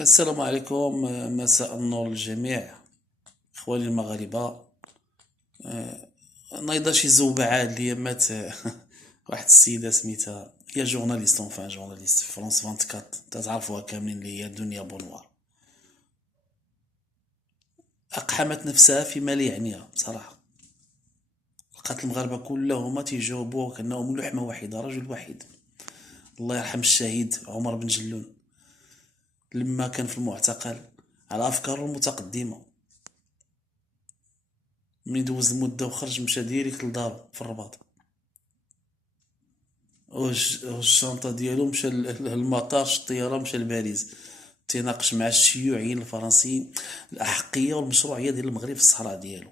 السلام عليكم. مساء النور للجميع. اخواني المغاربه. نايضا شي زوبعه اللي مات واحد السيده سميتها، هي جورناليست، جورناليست في فرنسا 24، تعرفوها كاملين، اللي هي دنيا بونوار. اقحمت نفسها فيما لا يعنيها بصراحه. لقات المغاربه كلهم تيجاوبوه كانهم لحمه واحده، رجل وحيد. الله يرحم الشهيد عمر بن جلون لما كان في المعتقل على افكاره المتقدمه. من دوز المده وخرج مشى ديريكت لدارو في الرباط، والشنطة ديالو مشى للمطار، الطيارة مشى لباريس. تيناقش مع الشيوعيين الفرنسيين الأحقية والمشروعية ديال المغرب في الصحراء ديالو.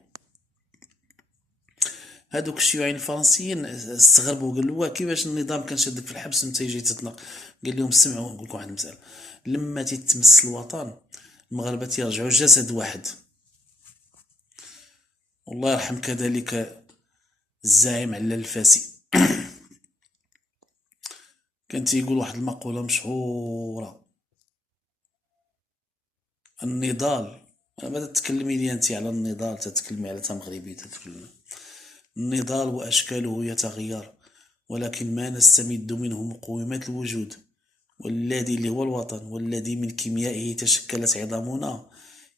هادوك الشيوعيين الفرنسيين استغربوا، قالوا كيفاش النظام كان شادك في الحبس وانت جاي تتناق. قال لهم سمعوا نقول لكم واحد المسألة، لما تيتمس الوطن المغاربة تيرجعوا جسد واحد. والله يرحم كذلك الزعيم علال الفاسي، كان تيقول واحد المقولة مشهورة: النضال. ما تتكلمي لي انت على النضال، تتكلمي على مغربي تتكلمي. النضال واشكاله يتغير، ولكن ما نستمد منه مقومات الوجود، والذي اللي هو الوطن، والذي من كيميائه تشكلت عظامنا،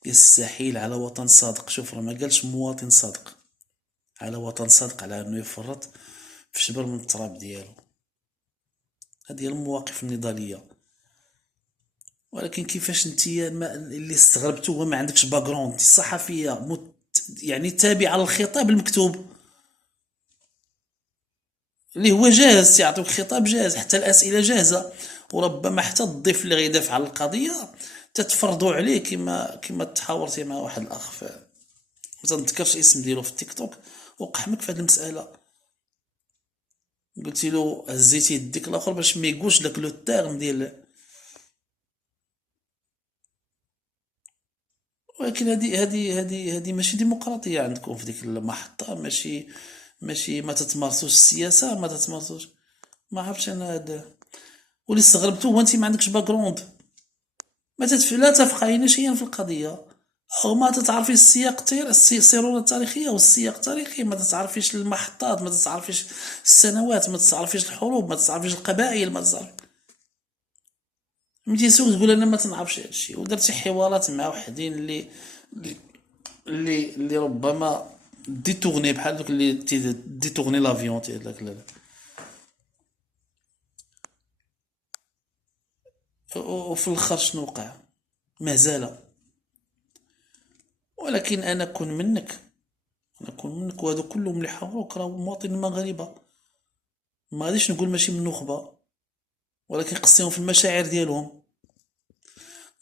يستحيل على وطن صادق. شوف، راه ما قالش مواطن صادق، على وطن صادق على انه يفرط في شبر من التراب ديالو. هذه هي المواقف النضاليه. ولكن كيفاش نتيا اللي استغربتو هو ما عندكش باكغراوند، انت صحفيه يعني تابعه للخطاب المكتوب اللي هو جاهز، يعطيك خطاب جاهز، حتى الاسئله جاهزه، وربما حتى الضيف اللي غيدافع على القضيه تتفرضوا عليه، كما تحاورتي مع واحد الاخ ما تنذكرش اسم ديالو في التيك توك، وقحمك في هذه المساله. قلتي له هزيتي يديك الاخر باش ما يقولش داك لو تيرم ديال. ولكن هذه ماشي ديمقراطيه عندكم في ديك المحطه، ماشي ما تتمارسوش السياسه، ما تتمارسوش. ما عرفتش انا هذا. واللي استغربتو هو انت ما عندكش باكغروند، ما لا تفقهين شيئا في القضيه، او ما تتعرفي السيروره التاريخيه والسياق التاريخي، ما تتعرفيش المحطات، ما تتعرفيش السنوات، ما تتعرفيش الحروب، ما تتعرفيش القبائل، ما تتعرف. ملي تيسوق تقول انا ما تنعرفش هادشي، ودرتي حوارات مع وحدين اللي ربما ديتورني بحال دوك اللي ديتورني لافيون تاع داك وفي الاخر شنو وقع؟ مازال. ولكن انا كون منك، وهذو كلهم اللي حاوروك راهو مواطنين مغاربه. ما غاديش نقول ماشي من نخبه، ولكن قصيهم في المشاعر ديالهم.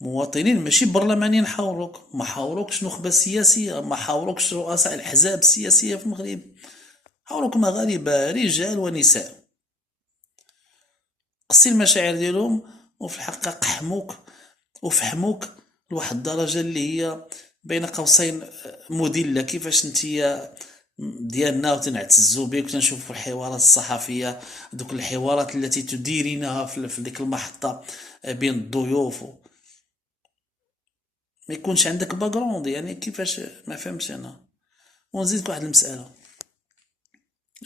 مواطنين ماشي برلمانيين حاوروك، ما حاوروكش نخبه سياسيه، ما حاوروكش رؤساء الاحزاب السياسيه في المغرب، حاوروك مغاربه رجال ونساء. قصي المشاعر ديالهم، وفي الحقيقه قحموك وفهموك لواحد الدرجه اللي هي بين قوسين مذله. كيفاش نتيا ديالنا وتنعتزوا بك وتنشوفوا الحوارات الصحفيه، دوك الحوارات التي تديرينها في ديك المحطه بين الضيوف ما يكونش عندك باكغراوند، يعني كيفاش؟ ما فهمتش انا. ونزيدك واحد المساله،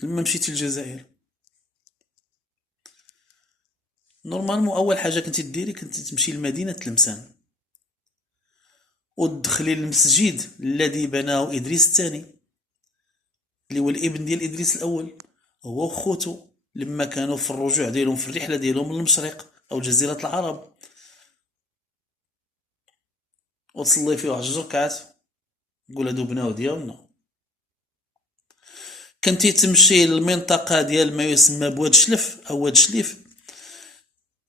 لما مشيتي للجزائر نورمالمون اول حاجه كنتي ديري كنتي تمشي لمدينه تلمسان وتدخلي للمسجد الذي بناه ادريس الثاني، اللي هو الابن ديال ادريس الاول، هو وخوتو لما كانوا في الرجوع ديالهم في الرحله ديالهم للمشرق او جزيره العرب، وتصلي فيه واحد جوج ركعات، تقول هادو بناو ديالنا. كنتي تمشي للمنطقه ديال ما يسمى بواد شلف او واد شليف،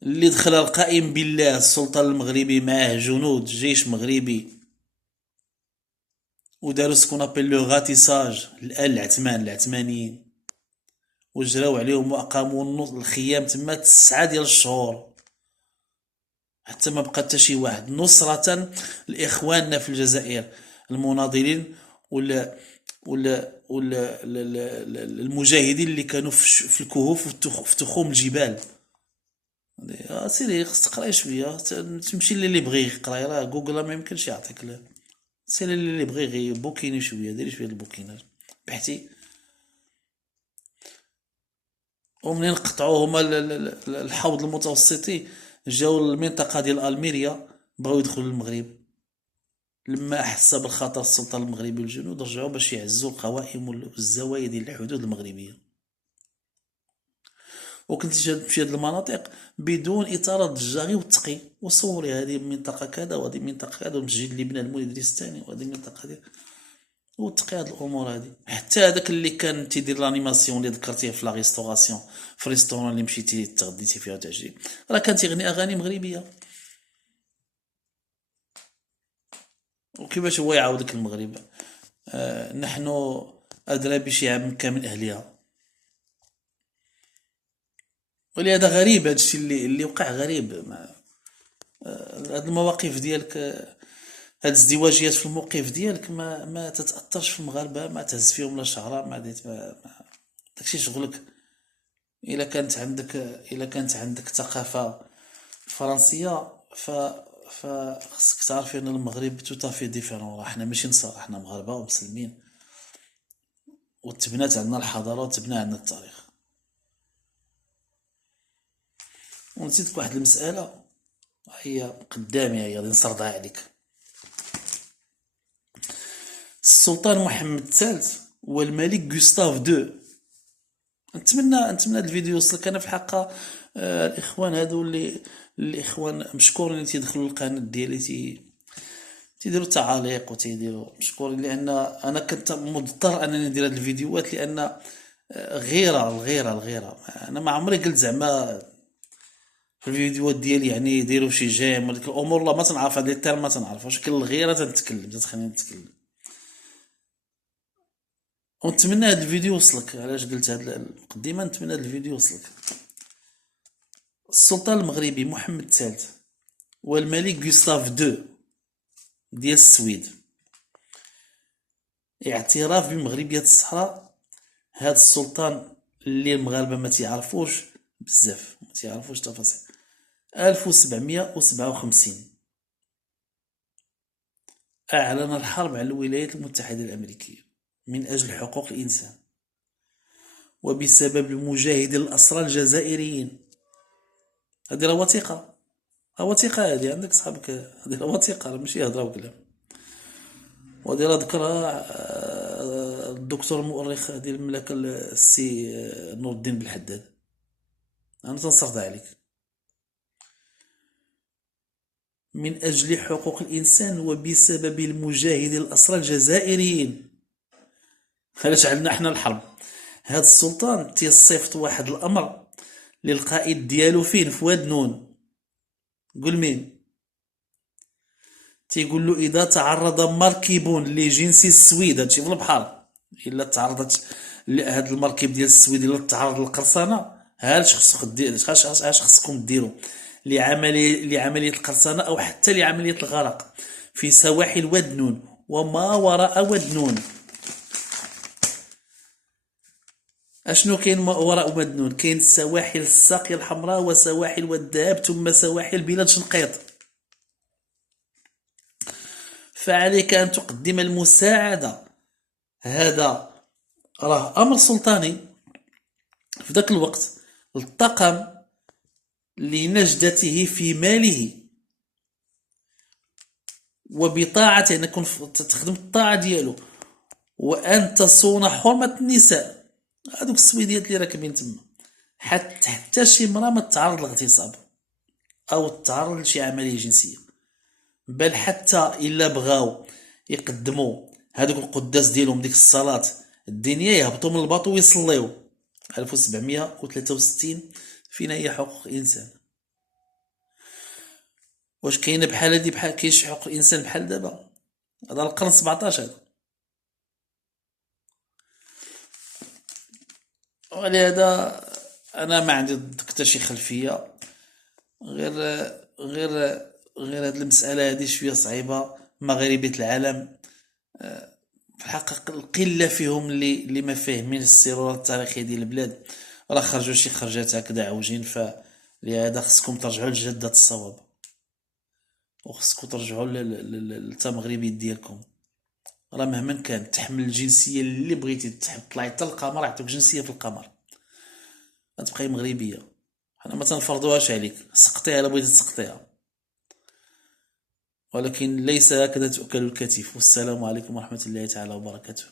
اللي دخل القائم بالله السلطان المغربي معاه جنود جيش مغربي، وداروا سكون ابيل لو غاتيساج الان العثمانيين، وجراو عليهم واقاموا الخيام تما 9 ديال الشهور، حتى ما بقى حتى شي واحد، نصرة لاخواننا في الجزائر المناضلين ولا المجاهدين اللي كانوا في الكهوف وفي تخوم الجبال. سيري خصك تقراي شويه، تمشي اللي بغي يقراي، راه جوجل ما يمكنش يعطيك سيري اللي بغي غير بوكيني شويه، ديري شويه البوكينات بحثي. ومنين قطعوا هما الحوض المتوسطي، جاو المنطقه ديال الميريا، بغاو يدخلوا للمغرب، لما احس بالخطر السلطه المغربي والجنود رجعوا باش يعزوا القوائم والزوايا ديال الحدود المغربيه. وكنت في هذه المناطق بدون اطار ضجاغي وتقي، وصوري هذه منطقه كذا وهذه منطقه كذا، والمسجد اللي بنى المولد ادريس الثاني وهذه المنطقه ديال، وتقي هاد الامور هذه. حتى هذاك اللي كان تيدير لانيماسيون اللي ذكرتيه في لا ريستوراسيون، في ريستورون اللي مشيتي تغديتي فيها وتعجبي، راه كان تيغني اغاني مغربيه. وكيفاش هو يعاودك المغرب؟ نحن ادرى بشعب كامل اهلها. ولهذا غريب هذا الشيء اللي وقع، غريب مع هاد المواقف ديالك، هاد الازدواجيات في الموقف ديالك ما تتاثرش في المغاربه، ما تهز فيهم لا شعره، ما ديت داكشي شغلك. الا كانت عندك ثقافه فرنسيه، فخصك تعرفي ان المغرب توتافي ديفيرون، راه حنا ماشي نصارى، حنا مغاربه ومسلمين، وتبنات عندنا الحضاره وتبنى عندنا التاريخ. ونسيتك واحد المساله، هي قدامي، هي غادي نسردها عليك. السلطان محمد الثالث والملك غوستاف دو، نتمنى هذا الفيديو يوصلك. انا في الحقيقه الاخوان هادو الاخوان مشكورين اللي تيدخلوا القناه ديالي، تيديروا تعاليق وتيديروا مشكورين، لان انا كنت مضطر انني ندير هاد الفيديوهات، لان الغيره. انا ما عمري قلت زعما في الفيديوهات ديالي يعني يديروا شي جيم وديك الامور، لا ما تنعرف هاد لي تيرم، ما تنعرفهاش، ولكن الغيره تتخليني نتكلم. ونتمنى هاد الفيديو يوصلك، علاش قلت هاد المقدمه، نتمنى هاد الفيديو يوصلك. السلطان المغربي محمد الثالث والملك غوستاف دو ديال السويد، اعتراف بمغربية الصحراء. هاد السلطان اللي المغاربة ما تيعرفوش بزاف، ما تيعرفوش تفاصيل. 1757 أعلن الحرب على الولايات المتحدة الأمريكية من أجل حقوق الإنسان، وبسبب المجاهدين الأسرى الجزائريين. هذه راه وثيقة، وثيقة هذه عندك صحابك، هذه راه وثيقة، راه ماشي هضرة وكلام. وهذه راه ذكرها الدكتور المؤرخ ديال المملكة السي نور الدين بالحداد، أنا تنصرت عليك. من أجل حقوق الإنسان وبسبب المجاهدين الأسرى الجزائريين. علاش عندنا حنا الحرب؟ هاد السلطان تيصيفط واحد الأمر للقائد ديالو فين؟ في واد نون. قول مين؟ تيقول له إذا تعرض مركب لجنس السويد، هادشي في البحر، إلا تعرضت هاد المركب ديال السويد إلا تعرض للقرصنة، اش خصك دير، اش خصكم ديروا لعملية القرصنة أو حتى لعملية الغرق في سواحل واد نون وما وراء واد نون. اشنو كاين وراء واد نون؟ كاين سواحل الساقية الحمراء وسواحل والذهب ثم سواحل بلاد شنقيط. فعليك أن تقدم المساعدة. هذا راه أمر سلطاني في ذاك الوقت، الطقم لنجدته في ماله وبطاعته، يعني يكون تخدم الطاعة ديالو، وأن تصون حرمة النساء. هذوك السويديات اللي راكبين تما، حتى شي مرأة ما تتعرض للاغتصاب أو تتعرض لشي عملية جنسية، بل حتى إلا بغاو يقدموا هذوك القداس ديالهم ديك الصلاة الدينية، يهبطوا من الباطو ويصليو. 1763 فينا هي حقوق الإنسان؟ واش كاينه بحال هادي؟ بحال كاين شي حقوق الإنسان بحال دابا؟ هذا القرن 17 هذا. ولهذا أنا ما عندي حتى شي خلفية، غير غير غير هاد المسألة هادي شوية صعيبة. مغاربة العالم في الحقيقة القلة فيهم اللي ما فاهمين السيرورة التاريخية ديال البلاد، راه خرجوا شي خرجات هكذا عوجين، لهذا خصكم ترجعوا لجدة الصواب، وخصكم ترجعوا للتمغربي ديالكم. راه مهما كان تحمل الجنسيه اللي بغيتي، تطلعي حتى القمر يعطيك جنسيه في القمر، غتبقاي مغربيه. حنا ما تنفرضوهاش عليك، سقطيها الا بغيتي تسقطيها، ولكن ليس هكذا تؤكل الكتف. والسلام عليكم ورحمه الله تعالى وبركاته.